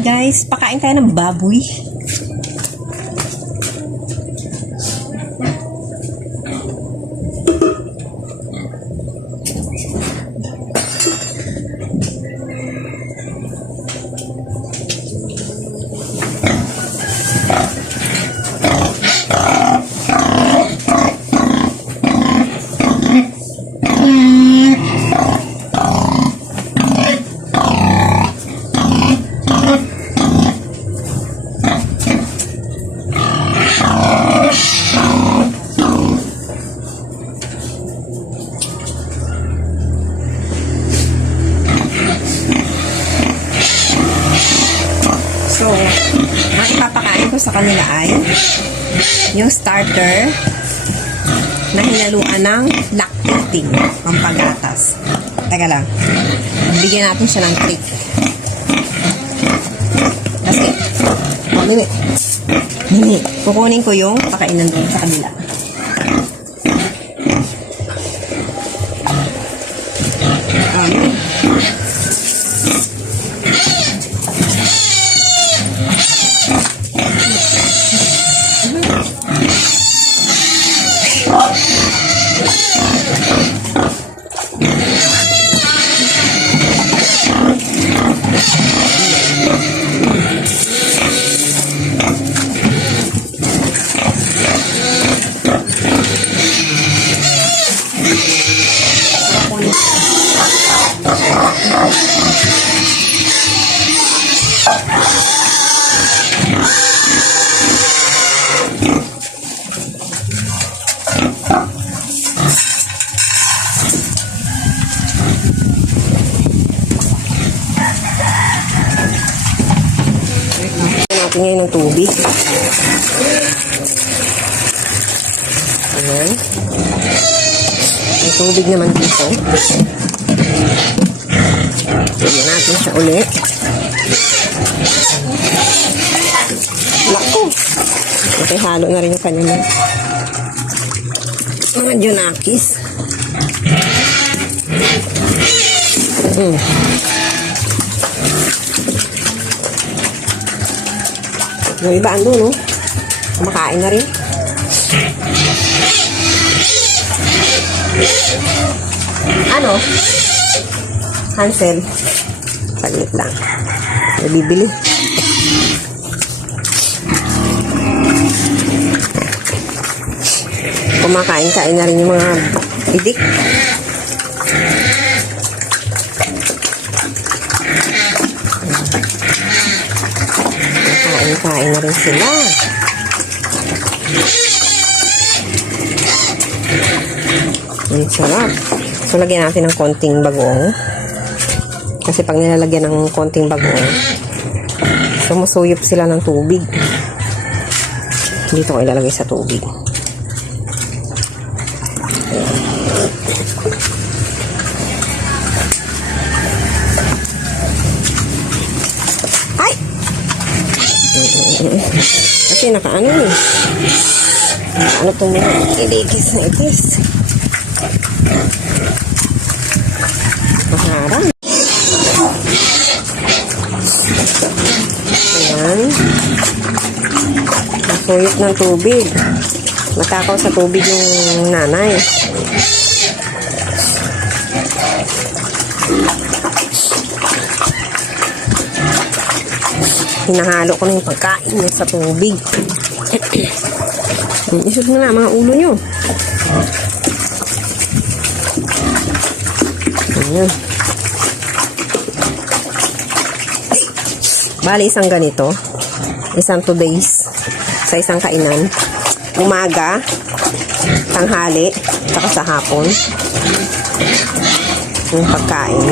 Guys, pakain tayo ng baboy. So, ang ipapakain ko sa kanila ay yung starter na hinaluan ng lactating, pampagatas. Teka lang. Bigyan natin siya ng trick. Kasi, oh, mimi. Mimi. Kukunin ko yung pakainan doon sa kanila. Natin ngayon ng tubig. Ayan. May tubig naman dito. Tignan natin siya ulit. Lako! Okay, halo na rin yung kanina. Mga junakis. Mm. Yung iba ando, no? Kumakain na rin. Ano? Hansel. Saglit lang. May bibili. Kumakain-kain na rin yung mga idik. Kain-kain na rin sila. Ang sarap. So, lagyan natin ng konting bagoong. Kasi pag nilalagyan ng konting bagoong, sumusuyop sila ng tubig. Dito ko ilalagay sa tubig. Kasi nakaano eh. Ano itong mga iligis na itis? Maharang. Ayan. Nasuyot ng tubig. Matakaw sa tubig yung nanay. Hinahalo ko na yung pagkain niya sa tubig. Isot mo na mga ulo nyo. Ayan. Bali, isang ganito. Isang two days. Sa isang kainan. Umaga, tanghali, saka sa hapon. Yung pagkain.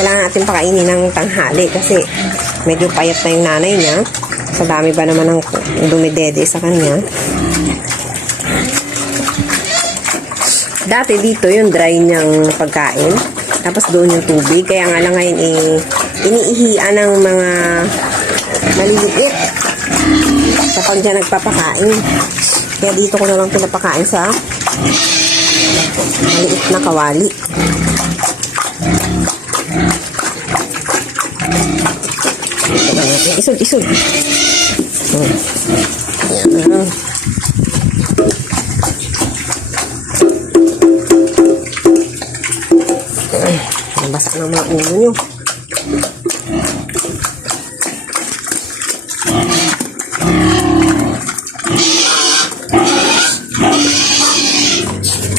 Kailangan natin pakainin ng tanghali kasi medyo payat na yung nanay niya. Sa dami ba naman ng dumidede sa kanya. Dati dito yung dry niyang pagkain. Tapos doon yung tubig. Kaya nga lang ngayon eh, iniihian ng mga maliliit. Kapag dyan nagpapakain. Kaya dito ko na lang pinapakain sa maliit na kawali. Isod, isod. Hmm. Yan. Nabasa ng mga ulo nyo.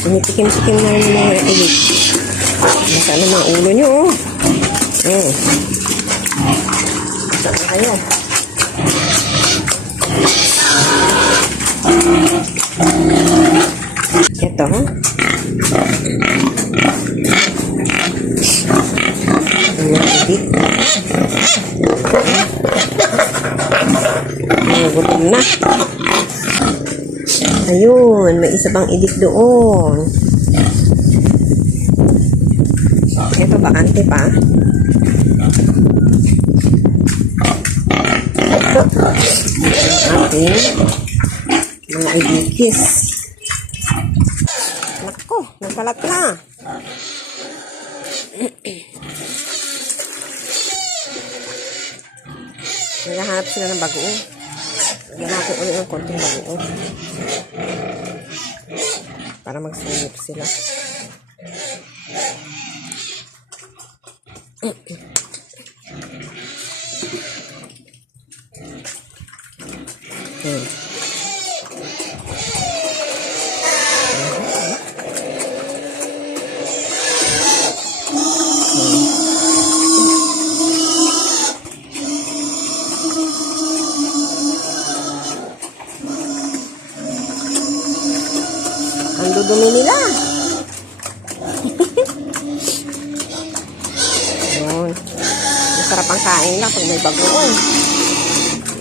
Tinitikim-tikim na yung mga ilik. Basa ng mga ulo nyo, oh. Mm. Basa na kayo. Ito. Mga gutom na. Ayun, may isa pang idik doon. Ito, bakante pa. Ito. Ang ating mga idikis. Nako, nagkalat na. Naghahanap sila ng bagoong. Lagyan natin ulit ng konting bagoong. Para magsungip sila. Hmm. Ang dudumi nila. Yun. Masarap ang kain lang pag may bagoong.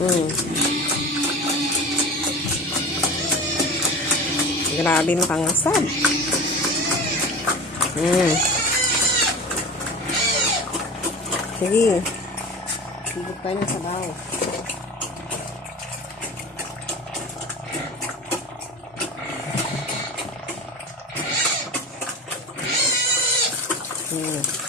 Mm. Grabe makangasad. Mm. Sige. Sibot tayo ng sabaw. Mm.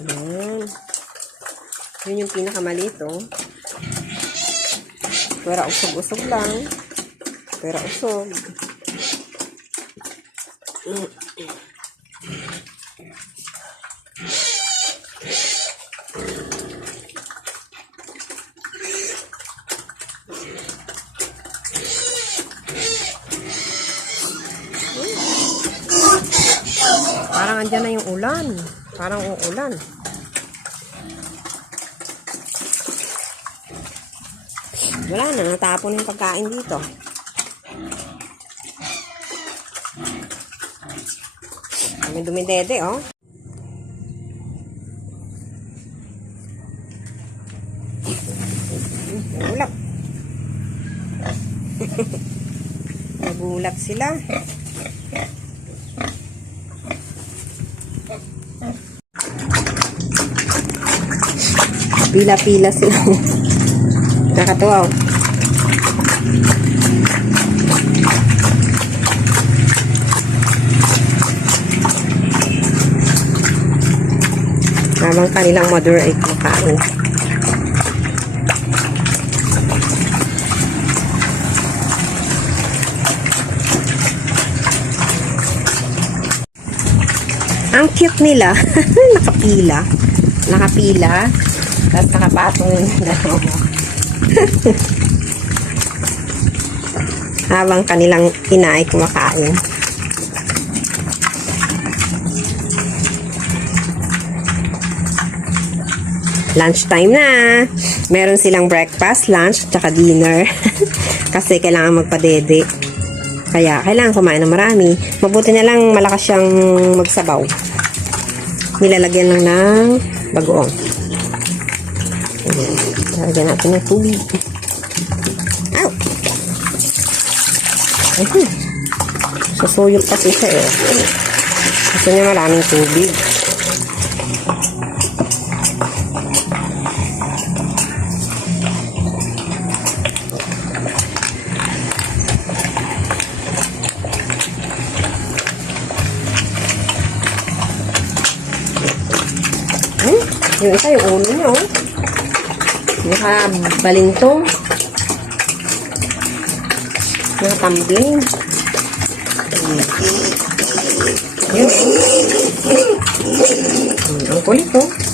Ayan. Yun yung pinakamaliit, oh. Pero usog-usog lang. Pero usog. Parang andyan na yung ulan. Parang uulan. Wala na, natapon yung pagkain dito. Kami dumidede, oh. Nagulap. Nagulap sila. Pila-pila sila. Nakatuwa. oh. Habang kanilang mother ay kumakain. Ang cute nila. Nakapila. Nakapila. Tapos nakapatong yung. Habang kanilang ina ay kumakain. Lunchtime na. Meron silang breakfast, lunch, tsaka dinner. Kasi kailangan magpadede. Kaya kailangan kumain ng marami. Mabuti na lang malakas siyang magsabaw. Nilalagyan lang ng bagoong. Lagyan natin ng tubig. Ow! Ayun. Susuyok kasi siya eh. Gusto niya maraming tubig. Yung ulo niya, oh. Nakabalintong. Nakatambling. Yun. Hmm, ang kulit, oh.